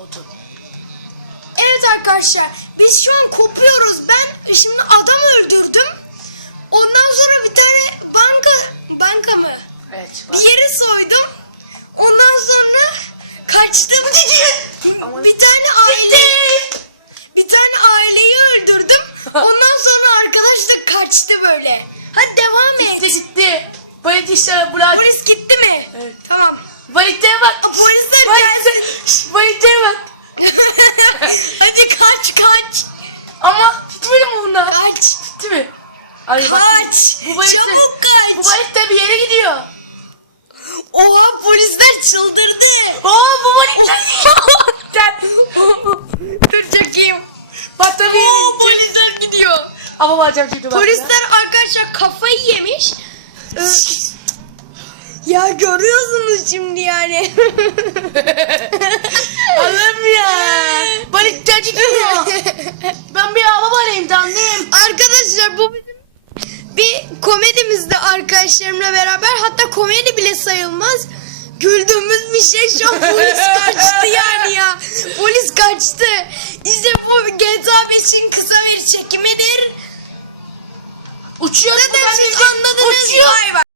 Otur. Evet arkadaşlar biz şu an kopuyoruz. Ben şimdi adam öldürdüm. Ondan sonra bir tane banka banka mı? Evet. Bir yeri soydum. Ondan sonra kaçtım. Ama- bir tane aile bir tane aileyi öldürdüm. Ondan sonra arkadaş da kaçtı böyle. Hadi devam Gitti et. gitti. Balit işler bırak. Polis gitti mi? Evet. Tamam. Balitlere bak. Aa, polisler Balitlere- Balitlere bak. Hadi kaç kaç. Ama gitmedi mi bunlar? Kaç. Gitti mi? Ay bak. Kaç. Bu balit Çabuk kaç. Bu balit de bir yere gidiyor. Oha polisler çıldırdı. Oo bu de Gel. Dur çekeyim. Tabii. Oo polisler gidiyor. Ama bakacağım şimdi. Polisler arkadaşlar kafayı yemiş. Ee, ya görüyorsunuz şimdi yani. Gidiyor. Ben bir hava balayım tanrım. arkadaşlar bu bizim bir komedimizde arkadaşlarımla beraber hatta komedi bile sayılmaz. Güldüğümüz bir şey şu an polis kaçtı yani ya. Polis kaçtı. İşte bu GTA 5'in kısa bir çekimidir. Uçuyor. Zaten siz anladınız. Uçuyor. Bay bay.